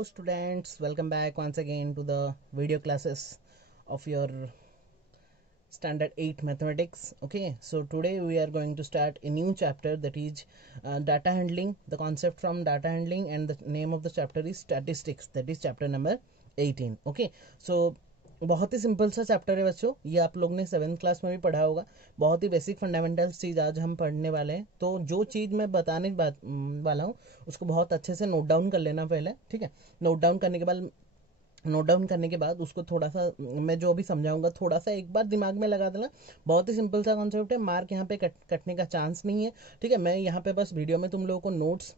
Hello students, welcome back once again to the video classes of your standard 8 mathematics. Okay, so today we are going to start a new chapter, that is data handling, the concept from data handling, and the name of the chapter is statistics, that is chapter number 18. Okay, so बहुत ही simple सा chapter है बच्चों, ये आप लोग ने 7th class में भी पढ़ा होगा। बहुत ही बेसिक फंडामेंटल्स चीज़ आज हम पढ़ने वाले हैं, तो जो चीज़ मैं बताने वाला हूँ उसको बहुत अच्छे से नोट डाउन कर लेना पहले, ठीक है। नोट डाउन करने के बाद उसको थोड़ा सा मैं जो भी समझाऊंगा थोड़ा सा एक बार दिमाग में लगा देना। बहुत ही सिंपल सा कॉन्सेप्ट है, मार्क यहाँ पे कटने का चांस नहीं है, ठीक है। मैं यहाँ पे बस वीडियो में तुम लोगों को नोट्स,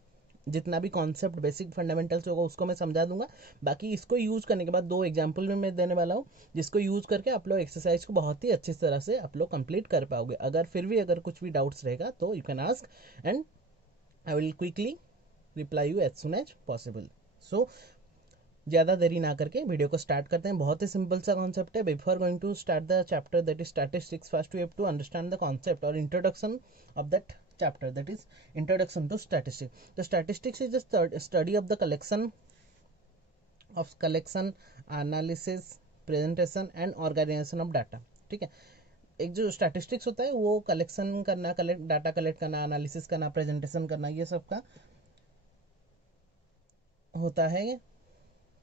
जितना भी कॉन्सेप्ट बेसिक फंडामेंटल्स होगा उसको मैं समझा दूंगा। बाकी इसको यूज करने के बाद 2 एग्जाम्पल में मैं देने वाला हूँ, जिसको यूज करके आप लोग एक्सरसाइज को बहुत ही अच्छी तरह से आप लोग कंप्लीट कर पाओगे। अगर फिर भी अगर कुछ भी डाउट्स रहेगा तो you can ask and I will quickly reply you as soon as possible. So ज़्यादा देरी ना करके वीडियो को स्टार्ट करते हैं। बहुत ही सिंपल सा कॉन्सेप्ट है। Before going to start the chapter that is statistics, first we have to understand the concept और introduction of that chapter, that is introduction to statistics. The statistics is the study of the collection analysis, presentation and organization of data, ठीक है। एक जो statistics होता है वो collection करना, data collect करना, एनालिसिस करना, प्रेजेंटेशन करना, ये सब का होता है।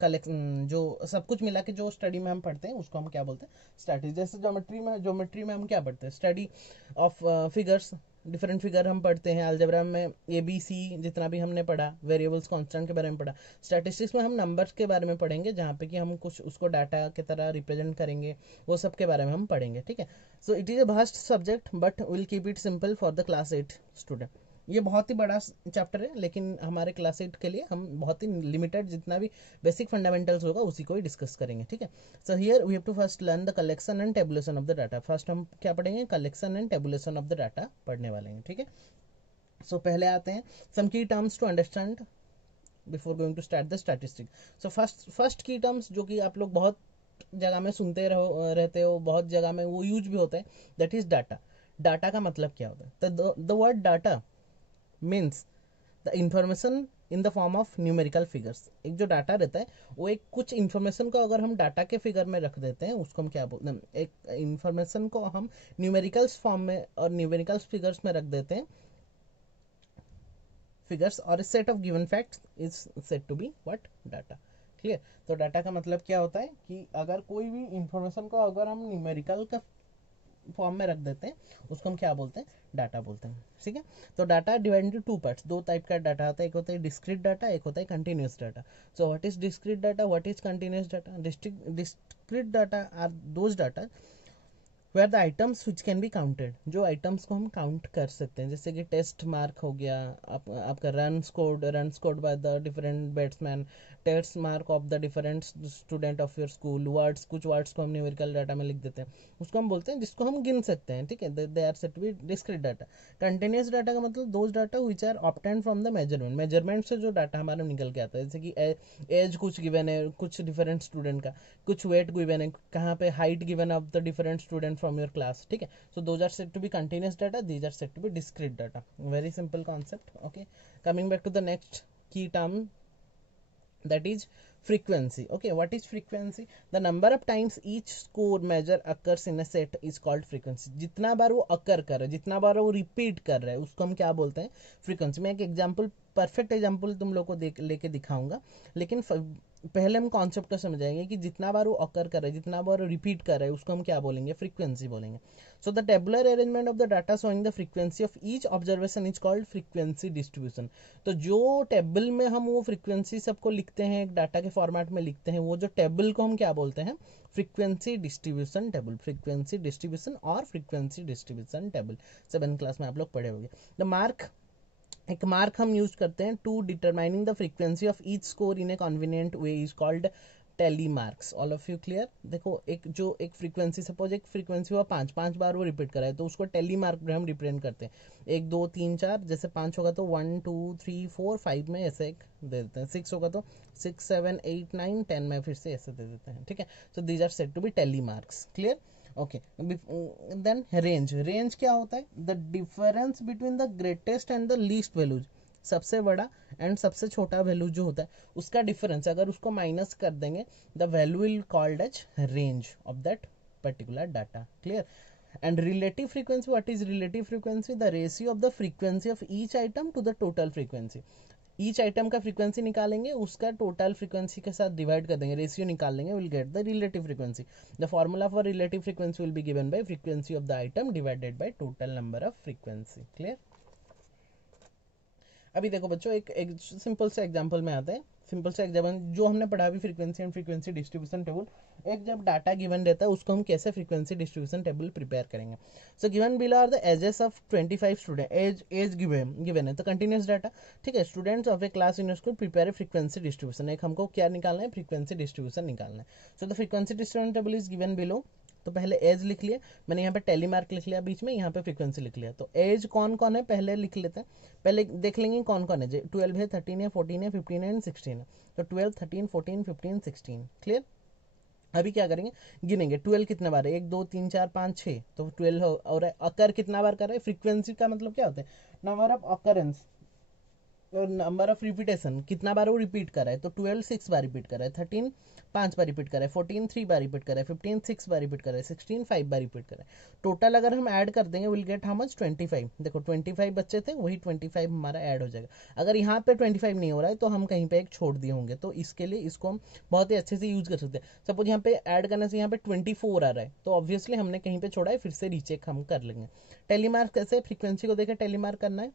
कलेक्शन जो सब कुछ मिला के जो स्टडी में हम पढ़ते हैं उसको हम क्या बोलते हैं, स्टैटिस्टिक्स। जैसे ज्योमेट्री में हम क्या पढ़ते हैं, study of figures, different figure हम पढ़ते हैं। अलजेब्रा में ए बी सी जितना भी हमने पढ़ा, वेरिएबल्स कांस्टेंट के बारे में पढ़ा। स्टैटिस्टिक्स में हम नंबर्स के बारे में पढ़ेंगे, जहाँ पे कि हम कुछ उसको डाटा की तरह रिप्रेजेंट करेंगे, वो सब के बारे में हम पढ़ेंगे, ठीक है। So it is a vast subject but will keep it simple for the class 8 student. ये बहुत ही बड़ा चैप्टर है, लेकिन हमारे क्लास 8 के लिए हम बहुत ही लिमिटेड जितना भी बेसिक फंडामेंटल्स होगा उसी को ही डिस्कस करेंगे, ठीक है। So here we have to first learn the collection and tabulation of the data. First हम क्या पढ़ेंगे, collection and tabulation of the data पढ़ने वाले हैं, ठीक है। सो पहले आते हैं some key terms to understand before going to start the statistic. So first key terms जो कि आप लोग बहुत जगह में सुनते रहते हो, बहुत जगह में वो यूज भी होता है, दैट इज डाटा। डाटा का मतलब क्या होता है, the word data means the information in the form of numerical figures. एक जो डाटा रहता है वो एक कुछ इन्फॉर्मेशन को अगर हम डाटा के फिगर में रख देते हैं उसको हम क्या बोलते हैं, एक इन्फॉर्मेशन को हम न्यूमेरिकल्स फॉर्म में और न्यूमेरिकल्स फिगर्स में रख देते हैं, फिगर्स और set of given facts is said to be what, data. Clear. तो डाटा का मतलब क्या होता है कि अगर कोई भी इंफॉर्मेशन को अगर हम न्यूमेरिकल का फॉर्म में रख देते हैं उसको हम क्या बोलते हैं, डाटा बोलते हैं, ठीक है। तो data divide into 2 parts, 2 type का डाटा आता है, एक होता है डिस्क्रीट डाटा, एक होता है continuous data. So what is discrete data, what is continuous data. Discrete data are those data where the items which can be counted, जो आइटम्स को हम काउंट कर सकते हैं, जैसे कि टेस्ट मार्क हो गया, आपका run scored by the different batsman, test mark of the different student of your school, words, कुछ वर्ड्स को हम न्यूमेरिकल डाटा में लिख देते हैं, उसको हम बोलते हैं, जिसको हम गिन सकते हैं, ठीक है। They are said to be discrete data. Continuous data का मतलब those data which are obtained from the measurement से जो डाटा हमारा निकल के आता है, जैसे कि एज कुछ गिवन है, कुछ डिफरेंट स्टूडेंट का, कुछ वेट गिवन है, कहाँ पे height given of the different student from your class, ठीक है। So those are said to be continuous data, these are said to be discrete data. Very simple concept, okay. Coming back to the next key term, that is frequency. Okay, what is frequency? The number of times each score measure occurs in a set is called frequency. जितना बार वो अकर कर रहा है, जितना बार वो repeat कर रहा है, उसको हम क्या बोलते हैं, फ्रीक्वेंसी। मैं एक एग्जांपल, परफेक्ट एग्जांपल तुम लोग को लेके दिखाऊंगा, लेकिन पहले हम कॉन्सेप्ट को समझाएंगे कि जितना बार वो अकर कर रहा है, जितना बार वो रिपीट कर रहा है, उसको हम क्या बोलेंगे, फ्रीक्वेंसी बोलेंगे। So the tabular arrangement of the data showing the frequency of each observation is called frequency distribution. तो जो टेबल में हम वो फ्रीक्वेंसी सबको लिखते हैं, एक डाटा के फॉर्मेट में लिखते हैं, वो जो टेबल को हम क्या बोलते हैं, frequency distribution table. Frequency distribution और frequency distribution table 7th class में आप लोग पढ़े होंगे। द मार्क, एक मार्क हम यूज करते हैं to determining the frequency of each score in a convenient way is called tally marks. All of you clear. देखो एक फ्रीक्वेंसी, सपोज एक फ्रीक्वेंसी हुआ 5 बार वो रिपीट कराए, तो उसको टेली मार्क में हम रिप्रेजेंट करते हैं। 1 2 3 4, जैसे 5 होगा तो 1 2 3 4 5 में ऐसे एक दे देते हैं, 6 होगा तो 6 7 8 9 10 में फिर से ऐसे दे देते हैं, ठीक है। So these are said to be tally marks. Clear, okay. Then range क्या होता है, the difference between the greatest and the least values सबसे बड़ा एंड सबसे छोटा वैल्यू जो होता है उसका डिफरेंस अगर उसको माइनस कर देंगे, the value will called as range of that particular data. Clear. And relative frequency, what is relative frequency? The ratio of the frequency of each item to the total frequency. Each item का frequency निकालेंगे, उसका total frequency के साथ divide कर देंगे, ratio निकाल लेंगे, will get the relative frequency. The formula for relative frequency will be given by frequency of the item divided by total number of frequency. Clear. अभी देखो बच्चों, एक सिंपल से एग्जांपल में आते हैं. सिंपल से एग्जाम्पल जो हमने पढ़ा भी, frequency and frequency distribution table. एक जब डाटा गिवन रहता है उसको हम कैसे फ्रीक्वेंसी डिस्ट्रीब्यूशन टेबल प्रिपेयर करेंगे. So given below are the ages of 25 student. Age given है तो कंटिन्यूस डाटा. ठीक है. Students of a class in school prepare a frequency distribution. एक हमको क्या निकालना है, फ्रीक्वेंसी डिस्ट्रीब्यूशन निकालना है. So the frequency distribution table is given below. तो पहले एज लिख लिया मैंने, यहाँ पे टेलीमार्क लिख लिया बीच में, यहाँ पे फ्रीक्वेंसी लिख लिया. तो एज कौन कौन है पहले लिख लेते हैं. पहले देख लेंगे कौन कौन है. 12 है, 13 है, 14 है, 15 है एंड 16 है. तो 12, 13, 14, 15, 16. क्लियर. अभी क्या करेंगे, गिनेंगे 12 कितने बार है, 1 2 3 4 5 6. तो 12 और अकर कितना बार कर रहा है. फ्रीक्वेंसी का मतलब क्या होता है, नंबर ऑफ अकरेंस और नंबर ऑफ रिपीटेशन, कितना बार वो रिपीट कर रहा है. तो 12 6 बार रिपीट कर रहा है, 13 5 बार रिपीट कर रहा है, 14 3 बार रिपीट कर रहा है, 15 6 बार रिपीट कर रहा है, 16 5 बार रिपीट कर रहा है. टोटल अगर हम ऐड कर देंगे विल गेट हाउ मच, 25. देखो 25 बच्चे थे, वही 25 हमारा ऐड हो जाएगा. अगर यहाँ पे 25 नहीं हो रहा है तो हम कहीं पे एक छोड़ दिए होंगे. तो इसके लिए इसको हम बहुत ही अच्छे से यूज कर सकते हैं. सपोज यहाँ पे ऐड करने से यहाँ पे 24 आ रहा है तो ऑब्वियसली हमने कहीं पे छोड़ा है, फिर से रीचेक हम कर लेंगे. टेलीमार्क कैसे, फ्रीक्वेंसी को देखें, टेलीमार्क करना है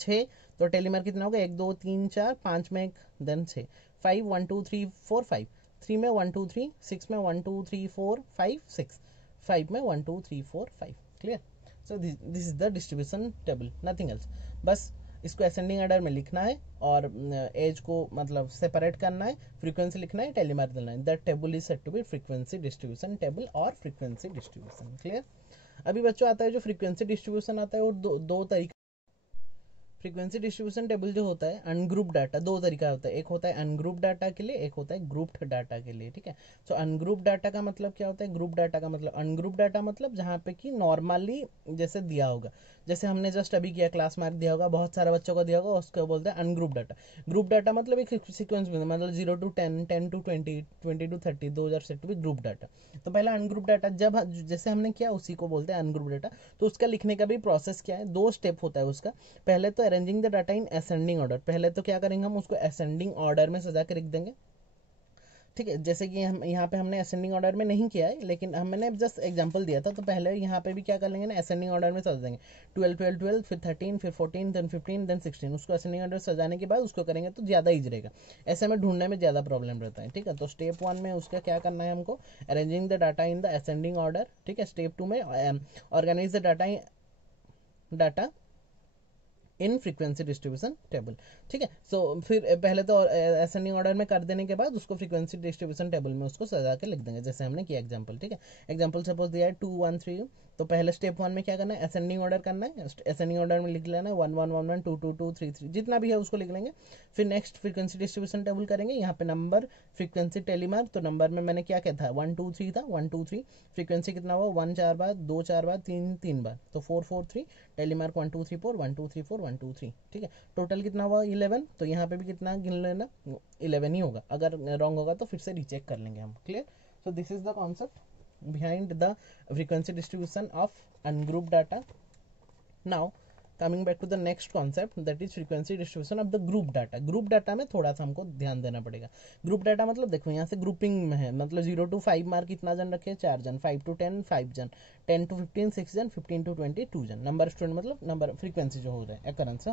6. तो टेलीमार्क कितना होगा, 1 2 3 4 5 में 1 देन 6, 5 1 2 3 4 5, 3 में 1 2 3, 6 में 1 2 3 4 5 6, 5 में 1 2 3 4 5. Clear. So this is the distribution table, nothing else. बस इसको असेंडिंग ऑर्डर में लिखना है और एज को मतलब सेपरेट करना है, फ्रीक्वेंसी लिखना है, टेलीमार्क देना है. That table is said to be frequency distribution table और फ्रीक्वेंसी डिस्ट्रीब्यूशन. क्लियर. अभी बच्चों आता है जो फ्रीक्वेंसी डिस्ट्रीब्यूशन आता है और दो तरीके. फ्रीक्वेंसी डिस्ट्रीब्यूशन टेबल जो होता है अनग्रुप डाटा, दो तरीका होता है. एक होता है अनग्रुप डाटा के लिए, एक होता है ग्रुप्ड डाटा के लिए. ठीक है. सो अनग्रुप डाटा का मतलब क्या होता है, ग्रुप डाटा का मतलब, अनग्रुप डाटा मतलब जहाँ पे कि नॉर्मली जैसे दिया होगा, जैसे हमने जस्ट अभी किया क्लास मार्क दिया होगा, बहुत सारे बच्चों को दिया होगा, उसको बोलते हैं अनग्रुप डाटा. ग्रुप डाटा मतलब एक सीक्वेंस में, मतलब 0 to 10, 10 to 20, 20 to 30, those are said to be group data. तो पहला अनग्रुप डाटा जब जैसे हमने किया उसी को बोलते हैं अनग्रुप डाटा. तो उसका लिखने का भी प्रोसेस क्या है, 2 स्टेप होता है उसका. पहले तो arranging the data in ascending order. पहले तो क्या करेंगे, हम उसको असेंडिंग ऑर्डर में सजा के रख देंगे. ठीक है. जैसे कि हम यहाँ पे हमने असेंडिंग ऑर्डर में नहीं किया है, लेकिन हमने जस्ट एग्जांपल दिया था. तो पहले यहाँ पे भी क्या कर लेंगे ना, असेंडिंग ऑर्डर में सजा देंगे. 12 12 12, फिर 13, फिर 14, देन 15, देन 16. उसको असेंडिंग ऑर्डर सजाने के बाद उसको करेंगे तो ज़्यादा ईजी रहेगा. ऐसे में ढूंढने में ज़्यादा प्रॉब्लम रहता है. ठीक है. तो स्टेप 1 में उसका क्या करना है हमको, arranging the data in the ascending order. ठीक है. स्टेप 2 में organise the data in frequency distribution table. ठीक है. सो फिर पहले तो असेंडिंग ऑर्डर में कर देने के बाद उसको फ्रीक्वेंसी डिस्ट्रीब्यूशन टेबल में उसको सजा के लिख देंगे जैसे हमने किया एग्जांपल. ठीक है. एग्जांपल सपोज दिया है 2 1 3. तो पहले स्टेप 1 में क्या करना है, असेंडिंग ऑर्डर करना है. असेंडिंग ऑर्डर में लिख लेना है 1 1 1 1 2 2 2 3 3, जितना भी है उसको लिख लेंगे. फिर नेक्स्ट फ्रीक्वेंसी डिस्ट्रीब्यूशन टेबल करेंगे. यहाँ पे नंबर, फ्रीक्वेंसी, टेलीमार्क. तो नंबर में मैंने क्या था, 1 2 3 था, 1 2 3. फ्रीक्वेंसी कितना हुआ, 1 4 बार, 2 4 बार, 3 3 बार, तो 4 4 3. टेलीमार्क 1 2 3 4, 1 2 3 4, 1 2 3. ठीक है. टोटल कितना हुआ 11. तो यहाँ पे भी कितना गिन लेना, 11 ही होगा. अगर रॉन्ग होगा तो फिर से रीचेक कर लेंगे हम. Clear. So this is the concept behind the frequency distribution of ungrouped data. Now coming back to the next concept, that is frequency distribution of the group data. group data में थोड़ा सा हमको ध्यान देना पड़ेगा. group data मतलब देखो यहाँ से ग्रुपिंग में है, मतलब 0 to 5 मार्क कितना जन रखे, 4 जन, 5 to 10 5 जन, 10 to 15 6 जन, 15 to 20 2 जन. नंबर स्टूडेंट मतलब नंबर फ्रीक्वेंसी जो हो रहा है अकरेंस.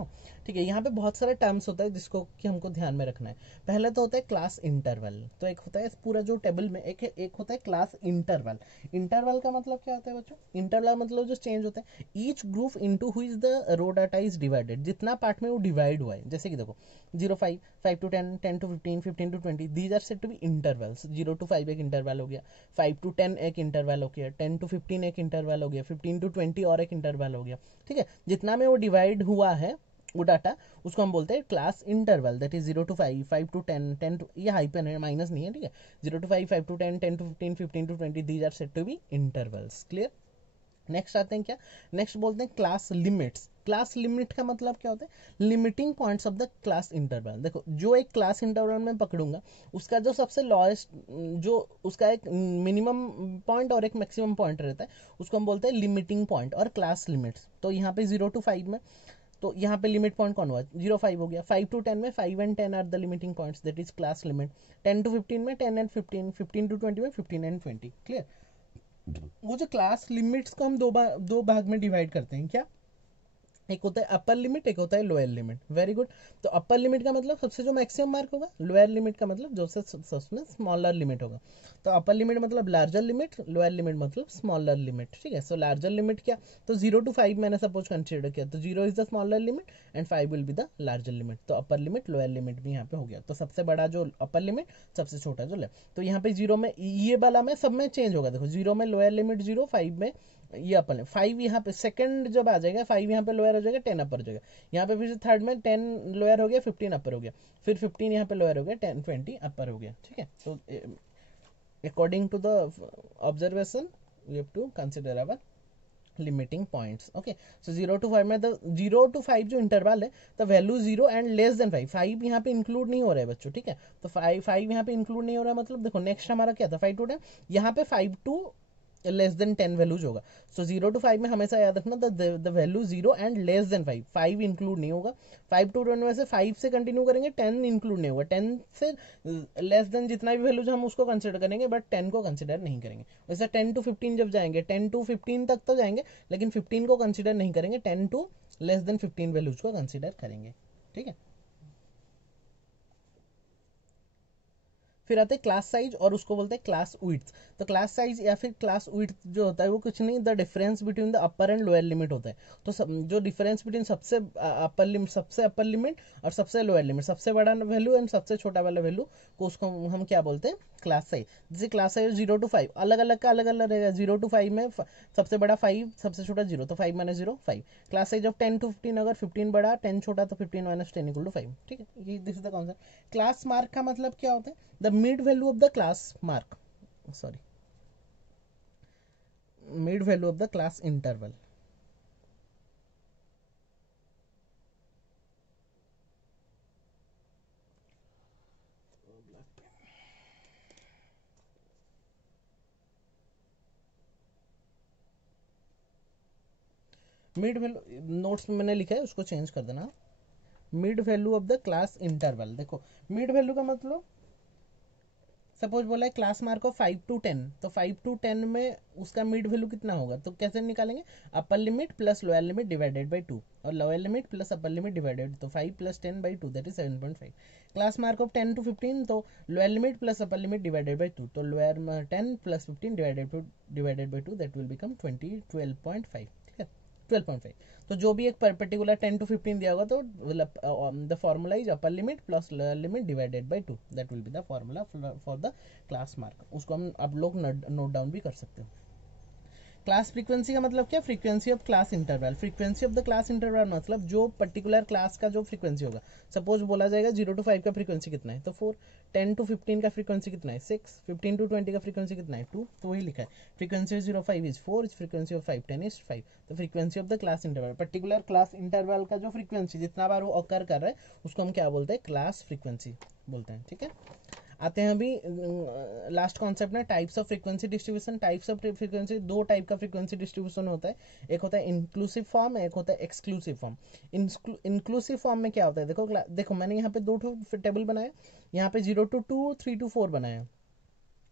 ठीक है. यहाँ पे बहुत सारे टर्म्स होता है जिसको कि हमको ध्यान में रखना है. पहले तो होता है क्लास इंटरवल. तो एक होता है पूरा जो टेबल में एक होता है क्लास इंटरवल. इंटरवल का मतलब क्या होता है बच्चों, इंटरवल मतलब जो चेंज होता है, each group into which is the raw data is divided. जितना पार्ट में वो डिवाइड हुआ है, जैसे कि देखो 0 5 5 to 10 10 to 15 15 to 20, these are said to be intervals. 0 to 5 एक इंटरवल हो गया, 5 to 10 एक इंटरवल हो गया, 10 to 15 एक इंटरवल हो गया, 15 to 20 और एक इंटरवल हो गया. ठीक है. जितना में वो डिवाइड हुआ है वो डाटा, उसको हम बोलते हैं class interval. That is 0 to 5 5 to 10 10 to, ये हाइपन है, माइनस नहीं है. ठीक है. 0 to 5 5 to 10 10 to 15 15 to 20, these are said to be intervals. Clear. Next आते हैं क्या, नेक्स्ट बोलते हैं क्लास लिमिट्स। क्लास लिमिट का मतलब क्या होता है, limiting points of the class interval. देखो जो एक क्लास इंटरवल में पकड़ूंगा उसका जो सबसे लॉएस्ट, जो उसका एक मिनिमम पॉइंट और एक मैक्सिमम पॉइंट रहता है उसको हम बोलते हैं लिमिटिंग पॉइंट और क्लास लिमिट्स। तो यहाँ पे 0 to 5 में, तो यहाँ पे लिमिट पॉइंट कौन हुआ, 0 5 हो गया। 5 to 10 में 5 and 10 are the limiting points, that is class limit. 10 to 15 में 10 and 15, 15 to 20 में 15 and 20। क्लियर। वो जो क्लास लिमिट्स को हम दो भाग में डिवाइड करते हैं क्या, एक होता है अपर लिमिट, एक होता है लोअर लिमिट। Very good. तो अपर लिमिट का मतलब सबसे जो मैक्सिमम मार्क होगा, लोअर लिमिट का मतलब जो सबसे स्मॉलर लिमिट होगा। तो अपर लिमिट मतलब लार्जर लिमिट, लोअर लिमिट मतलब स्मॉलर लिमिट। ठीक है, सो लार्जर लिमिट क्या, तो 0 to 5 मैंने सपोज कंसिडर किया, तो 0 is the smaller limit and 5 will be the larger limit. तो अपर लिमिट लोअर लिमिट भी यहाँ पे हो गया। तो सबसे बड़ा जो अपर लिमिट, सबसे छोटा जो लेफ्ट। तो यहाँ पे 0 में ये वाला में सब में चेंज होगा। देखो 0 में लोअर लिमिट 0, 5 में ये अपर है, 5 यहाँ पे सेकंड जब आ जाएगा, 5 यहाँ पे लोअर हो जाएगा, 10 अपर हो जाएगा। यहाँ पे फिर से थर्ड में 10 लोअर हो गया, 15 अपर हो गया, फिर 15 यहाँ पे लोअर हो गया, 10 20 अपर हो गया। ठीक है, तो according to the observation we have to consider our limiting points. Okay, so 0 to 5 में, द 0 to 5 जो इंटरवल है, the value 0 and less than 5, 5 यहाँ पे इंक्लूड नहीं हो रहा है बच्चों। ठीक है, तो 5 यहाँ पे इंक्लूड नहीं हो रहा है, मतलब देखो नेक्स्ट हमारा क्या था, 5 to 10, यहाँ पे 5 to लेस देन 10 वैल्यूज होगा। सो 0 to 5 में हमेशा याद रखना the value 0 and less than 5, 5 include नहीं होगा। 5 to 10 में से 5 से कंटिन्यू करेंगे, 10 इंक्लूड नहीं होगा। 10 से लेस देन जितना भी वैल्यूज हम उसको कंसिडर करेंगे, बट 10 को कंसिडर नहीं करेंगे। वैसे 10 to 15 जब जाएंगे, 10 to 15 तक तो जाएंगे, लेकिन 15 को कंसिडर नहीं करेंगे, 10 to लेस देन 15 वैल्यूज को कंसिडर करेंगे। ठीक है, फिर आते हैं क्लास साइज और उसको बोलते हैं क्लास विड्थ। तो क्लास साइज या फिर क्लास विड्थ जो होता है वो कुछ नहीं, the difference between the upper and lower limit होता है। तो जो डिफरेंस बिटवीन सबसे अपर लिमिट, सबसे अपर लिमिट और सबसे लोअर लिमिट, सबसे बड़ा वैल्यू एंड सबसे छोटा वाला वैल्यू को, उसको हम क्या बोलते हैं, क्लास साइज। जैसे क्लास साइज 0 to 5 अलग अलग का अलग अलग रहेगा। 0 to 5 में सबसे बड़ा 5, सबसे छोटा 0, तो 5 - 0 5। क्लास साइज ऑफ 10 to 15, अगर 15 बड़ा 10 छोटा तो 15 - 10 = 5। ठीक है, ये this is the concept. Class mark का मतलब क्या होता है, the mid value of the class mark, sorry, mid value of the class interval। Mid value notes में मैंने लिखा है, उसको चेंज कर देना। Mid value of the class interval. देखो मिड वैल्यू का मतलब, सपोज बोला है क्लास मार्क ऑफ 5 to 10, तो 5 to 10 में उसका मिड वैल्यू कितना होगा, तो कैसे निकालेंगे, upper limit plus lower limit divided by 2, और lower limit plus upper limit divided, तो 5 + 10/2 that is 7.5। Class mark of 10 to 15, तो lower limit plus upper limit divided by 2, तो lower 10 + 15 divided by 2 that will become 12.5। ठीक है, 12.5। तो जो भी एक पर्टिकुलर 10 to 15 दिया होगा, तो the formula is upper limit plus lower limit divided by 2, that will be the formula for the class mark. उसको हम आप लोग नोट डाउन भी कर सकते हो। क्लास फ्रीक्वेंसी का मतलब क्या, frequency of class interval. Frequency of the class interval मतलब जो पर्टिकुलर क्लास का जो फ्रीक्वेंसी होगा। सपोज बोला जाएगा 0 to 5 का फ्रीक्वेंसी कितना है, तो 4। 10 to 15 का फ्रीक्वेंसी कितना है, 6। 15 to 20 का फ्रीक्वेंसी कितना है, 2, तो वही लिखा है। Frequency of 0 5 is 4, frequency of 5 10 is 5। तो frequency of the class interval, particular class interval का जो फ्रीक्वेंसी जितना बार वो अकर कर रहा है, उसको हम क्या बोलते हैं, क्लास फ्रीक्वेंसी बोलते हैं। ठीक है, आते हैं अभी लास्ट कॉन्सेप्ट में, types of frequency distribution. Types of frequency, दो टाइप का फ्रीक्वेंसी डिस्ट्रीब्यूशन होता है, एक होता है इंक्लूसिव फॉर्म, एक होता है एक्सक्लूसिव फॉर्म। इंक्लूसिव फॉर्म में क्या होता है, देखो देखो मैंने यहाँ पे दो टेबल बनाया, यहाँ पे 0 to 2, 3 to 4 बनाया।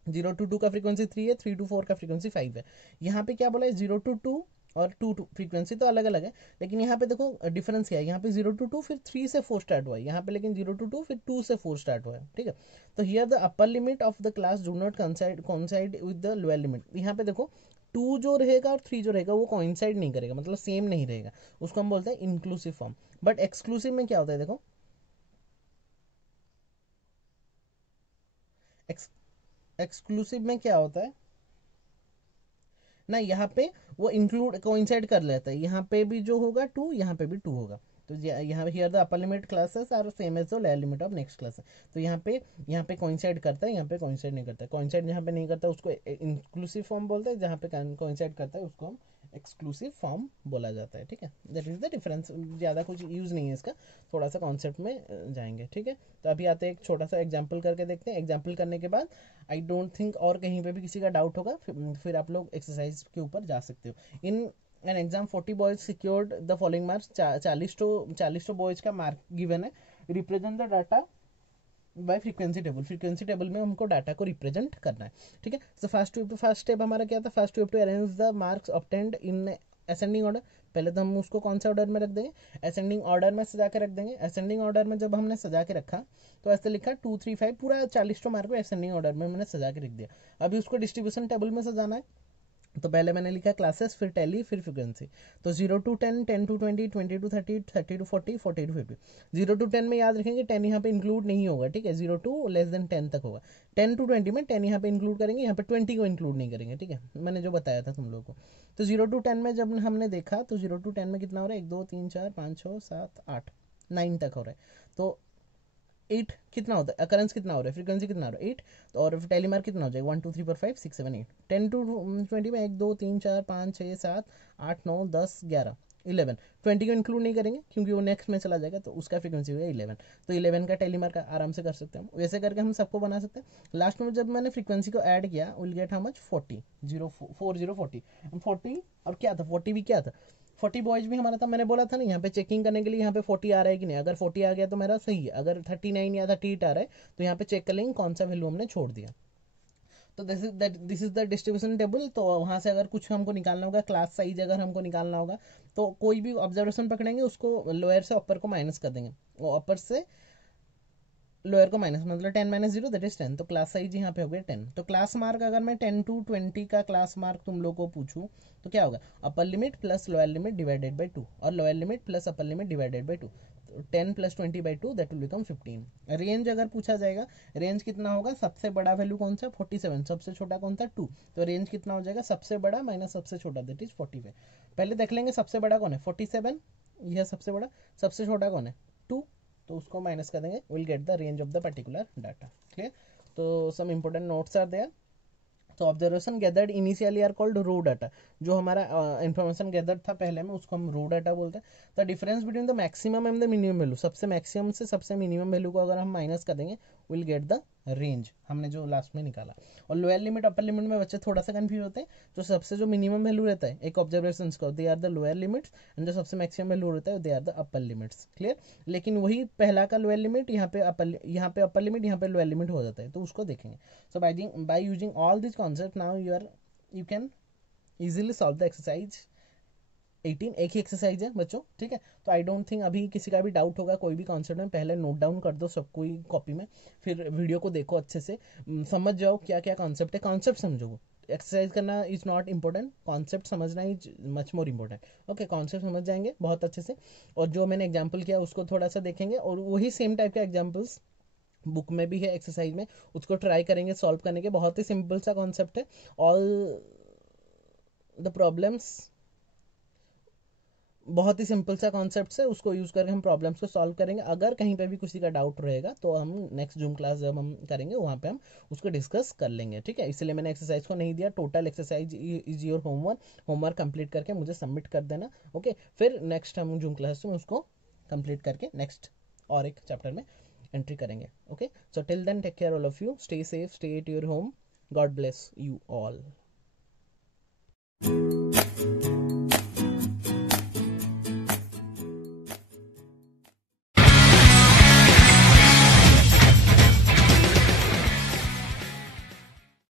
0 to 2 का फ्रीक्वेंसी 3 है, 3 to 4 का फ्रीक्वेंसी 5 है। यहाँ पे क्या बोला है, 0 to 2 और 2 फ्रीक्वेंसी तो अलग अलग है, लेकिन यहाँ पे देखो डिफरेंस क्या है, यहाँ पे 0 to 2 फिर 3 से 4 स्टार्ट हुआ है, यहाँ पे लेकिन 0 to 2 फिर 2 से 4 स्टार्ट हुआ है। ठीक है, तो here the upper limit of the class do not coincide with the lower limit. यहाँ पे देखो 2 जो रहेगा और 3 जो रहेगा वो कोइंसाइड नहीं करेगा, मतलब सेम नहीं रहेगा, उसको हम बोलते हैं इंक्लूसिव फॉर्म। बट एक्सक्लूसिव में क्या होता है, देखो एक्सक्लूसिव में क्या होता है ना, यहाँ पे वो इंक्लूड कोइंसाइड कर लेता है, यहाँ पे भी जो होगा 2, यहाँ पे भी 2 होगा। तो यहाँ here the upper limit classes are same as the lower limit of next class. तो यहाँ पे कोइंसाइड करता है, यहाँ पे कोइंसाइड नहीं करता है। कोइंसाइड यहाँ पे नहीं करता उसको इंक्लूसिव फॉर्म बोलते हैं, जहाँ पे कोइंसाइड करता है उसको हम एक्सक्लूसिव फॉर्म बोला जाता है, ठीक है। दैट इज द डिफरेंस, ज़्यादा कुछ यूज़ नहीं है इसका, थोड़ा सा कॉन्सेप्ट में जाएंगे, ठीक है। तो अभी आते हैं एक छोटा सा एग्जाम्पल करके देखते हैं। एग्जाम्पल करने के बाद आई डोंट थिंक और कहीं पे भी किसी का डाउट होगा, फिर आप लोग एक्सरसाइज के ऊपर जा सकते हो। In an exam 40 boys secured the following marks, 40 boys का मार्क गिवन है। Represent the data bye frequency table, frequency table में हमको डाटा को रिप्रेजेंट करना है, ठीक है। सो फर्स्ट स्टेप हमारा क्या था, first to arrange the marks obtained in ascending order. पहले तो हम उसको कौन सा ऑर्डर में रख देंगे, असेंडिंग ऑर्डर में सजा के रख देंगे। असेंडिंग ऑर्डर में जब हमने सजा के रखा तो ऐसे लिखा 2 3 5, पूरा 40 मार्क को असेंडिंग ऑर्डर में मैंने सजा के रख दिया। अभी उसको डिस्ट्रीब्यूशन टेबल में सजाना है, तो पहले मैंने लिखा क्लासेस, फिर टैली, फिर फ्रीक्वेंसी। तो 0 to 10, 10 to 20, 20 to 30, 30 to 40, 40 to 50। 0 to 10 में याद रखेंगे 10 यहाँ पे इंक्लूड नहीं होगा, ठीक है। 0 to लेस देन 10 तक होगा। 10 to 20 में 10 यहाँ पे इंक्लूड करेंगे, यहाँ पे 20 को इंक्लूड नहीं करेंगे, ठीक है। मैंने जो बताया था तुम लोगों को। तो 0 to 10 में जब हमने देखा तो 0 to 10 में कितना हो रहा है, 1 2 3 4 5 6 7 8 9 तक हो रहा है। तो 8 कितना होता है, अकरेंस कितना हो रहा है, फ्रीक्वेंसी कितना हो रहा है 8, तो और टेलीमार्क कितना हो जाएगा 1 2 3 4 5 6 7 8। 10 to 20 में 1 2 3 4 5 6 7 8 9 10 11 11। 20 को इंक्लूड नहीं करेंगे क्योंकि वो नेक्स्ट में चला जाएगा, तो उसका फ्रीक्वेंसी होगा 11। तो 11 का टेलीमार्क आराम से कर सकते हैं, वैसे करके हम सबको बना सकते हैं। लास्ट में जब मैंने फ्रीक्वेंसी को ऐड किया, विल गेट हाउ मच 40 0 4 0 40 40। और क्या था 40 भी क्या था, 40 बॉयज भी हमारा था। मैंने बोला था ना यहाँ पे चेकिंग करने के लिए यहाँ पे 40 आ रहा है कि नहीं, अगर 40 आ गया तो मेरा सही है, अगर 39 या 38 आ रहा है तो यहाँ पे चेक कर लेंगे कौन सा वैल्यू हमने छोड़ दिया। तो this is the distribution table. तो वहाँ से अगर कुछ हमको निकालना होगा, क्लास साइज अगर हमको निकालना होगा, तो कोई भी ऑब्जर्वेशन पकड़ेंगे, उसको लोअर से अपर को माइनस कर देंगे, वो अपर से लोअर को माइनस, मतलब 10 माइनस 0 दैट इज 10। तो क्लास साइज यहाँ पे हो गया 10। तो क्लास मार्क अगर मैं 10 to 20 का क्लास मार्क तुम लोग को पूछूं तो क्या होगा, upper limit plus lower limit divided by 2, और lower limit plus upper limit divided by 2। तो 10 plus 20 by 2 that will become 15। Range अगर पूछा जाएगा, रेंज कितना होगा, सबसे बड़ा वैल्यू कौन सा 47, सबसे छोटा कौन था 2। तो रेंज कितना हो जाएगा, सबसे बड़ा माइनस सबसे छोटा दैट इज 45। पहले देख लेंगे सबसे बड़ा कौन है 47, यह सबसे बड़ा, सबसे छोटा कौन है 2, तो उसको माइनस कर देंगे, will get the range of the particular data. Clear. तो some important notes are there. तो observation gathered initially are called raw data, जो हमारा इंफॉर्मेशन गैदर्ड था पहले में उसको हम रो डाटा बोलते हैं। The difference between the maximum and the minimum value, सबसे मैक्सिमम से सबसे मिनिमम वैल्यू को अगर हम माइनस कर देंगे, विल गेट द रेंज हमने जो लास्ट में निकाला। और लोअर लिमिट अपर लिमिट में बच्चे थोड़ा सा कंफ्यूज होते हैं। तो सबसे जो मिनिमम वैल्यू रहता है एक ऑब्जर्वेशन का, they are the lower limits, and जो सबसे मैक्सिमम वैल्यू रहता है they are the upper limits. Clear. लेकिन वही पहला का लोअर लिमिट यहाँ पे अपर लिमिट, यहाँ पे लोअर लिमिट हो जाता है, तो उसको देखेंगे। So by using all these concepts, now you can easily solve the exercise 18। एक ही एक्सरसाइज है बच्चों, ठीक है। तो आई डोंट थिंक अभी किसी का भी डाउट होगा कोई भी कॉन्सेप्ट में, पहले नोट डाउन कर दो सब कोई कॉपी में, फिर वीडियो को देखो अच्छे से, समझ जाओ क्या क्या कॉन्सेप्ट है, कॉन्सेप्ट समझो। एक्सरसाइज करना इज नॉट इम्पोर्टेंट, कॉन्सेप्ट समझना is much more important. Okay, concept समझ जाएंगे बहुत अच्छे से, और जो मैंने एग्जाम्पल किया उसको थोड़ा सा देखेंगे, और वही सेम टाइप के एग्जाम्पल्स बुक में भी है एक्सरसाइज में, उसको ट्राई करेंगे सॉल्व करने के। बहुत ही सिंपल सा कॉन्सेप्ट है, ऑल द प्रॉब्लम्स बहुत ही सिंपल सा कॉन्सेप्ट है, उसको यूज करके हम प्रॉब्लम्स को सॉल्व करेंगे। अगर कहीं पे भी किसी का डाउट रहेगा तो हम नेक्स्ट जूम क्लास जब हम करेंगे वहाँ पे हम उसको डिस्कस कर लेंगे, ठीक है। इसलिए मैंने एक्सरसाइज को नहीं दिया, total exercise is your homework complete करके मुझे सबमिट कर देना। ओके, फिर नेक्स्ट हम जूम क्लास में उसको कंप्लीट करके नेक्स्ट और एक चैप्टर में एंट्री करेंगे। Okay, so till then take care all of you, stay safe, stay at your home, God bless you all.